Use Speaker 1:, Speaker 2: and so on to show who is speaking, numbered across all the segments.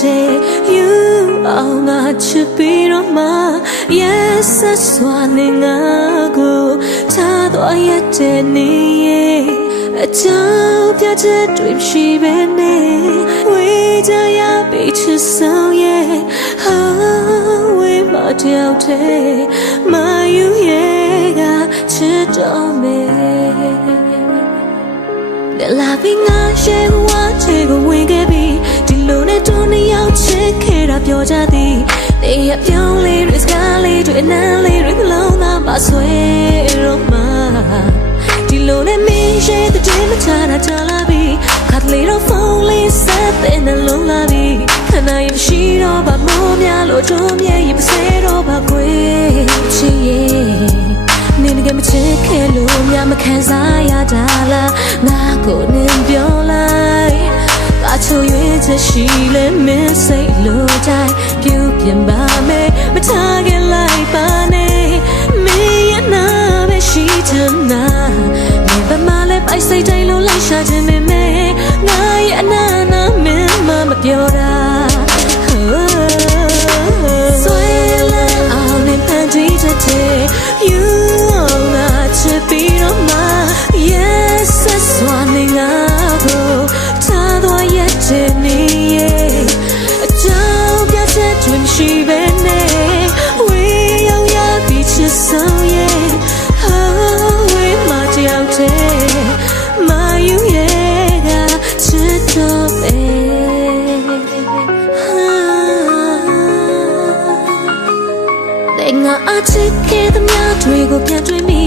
Speaker 1: တဲ့ you အောင်ငါချစ်ပြီးတော့မှ yes စွာနေငါကိုထားတော့ရတဲ့နေရဲ့အကြောင်းပြချက်တွေရှိပဲနေဝေးကြရပြီချစ်ဆုံးရဲ့ဟာဝေးမတယောက်တည်းမယူရဲ့ကချစ်တော့မယ် လာပြီးငါရှေ့ဝါချေကိုဝင်ခဲ့ပြီးဒီလိုနဲ့တို့နှစ်ယောက်ချစ်ခဲ့တာပြောကြသည်နေရပြောင်းလေးတွေစကားလေးတွေအနမ်းလေးတွေလုံးသားမဆွဲတော့မှဒီလိုနဲ့မင်းရှေ့တဲ့မချတာချလာပြီးခတ်လေးတော့ဖုန်းလေးဆက်တဲ့နှလုံးလာပြီးခဏရင်ရှိတော့ဘာမိုးများလို့တို့မြဲရင်မဆဲတော့ဘာကွယ်ချစ်ရဲ့နေငယ်မချစ်ခဲ့လို့များမခံစားရတာ ရှိလဲမင်းစိတ်လို့တိုင်းပြုပြင်ပါမယ်မထားခင်လိုက်ပါနဲ့မင်းရနာပဲရှိချင်တာနေပါမလဲပိုက်စိတ်တိုင်းလို့လိုက်ရှာခြင်းမမဲငါ တဲ့ငါအချစ်ခဲ့သမျှတွေကိုပြန်တွေ့မိ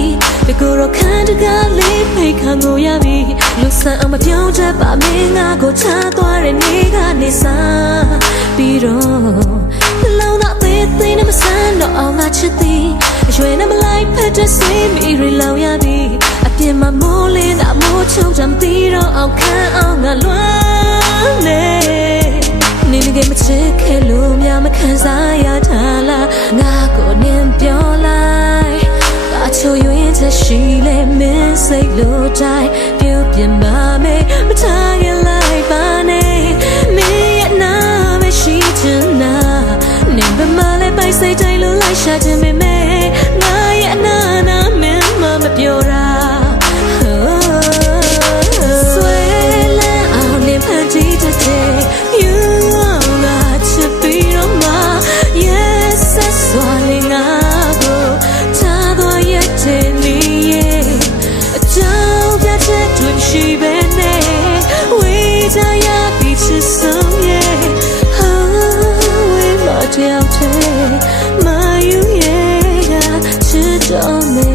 Speaker 1: ဒီကိုယ်တော့ခန္ဓာကလေးဖိတ်ခံကိုရပြီလူဆန်အောင်မပြောင်းတတ်ပါမင်းငါကိုချသွားတဲ့နေ့ကနေစပြီးတော့နှလုံးသားသေးသေးနဲ့မဆန်းတော့အောင်ငါချစ်သည်အရွယ်နဲ့မလိုက်ဖက်တဲ့စိတ်မိရီလောင်ရပြီအပြင်မှာမိုးလင်းတာမိုးချုံချမ်းပြီးတော့အောင်ခံအောင်ငါလွမ်းနေနေငယ်မချစ်ခဲ့လို့များမခံစား စိတ်လိုတိုင်းပြုပြင်ပါမယ်မထားခင်လိုက်ပါနဲ့မင်းရဲ့နာမရှိချင်တာနေမမလေးပိုက်စိတ်တိုင်းလိုလိုက်ရှာခြင်း show me.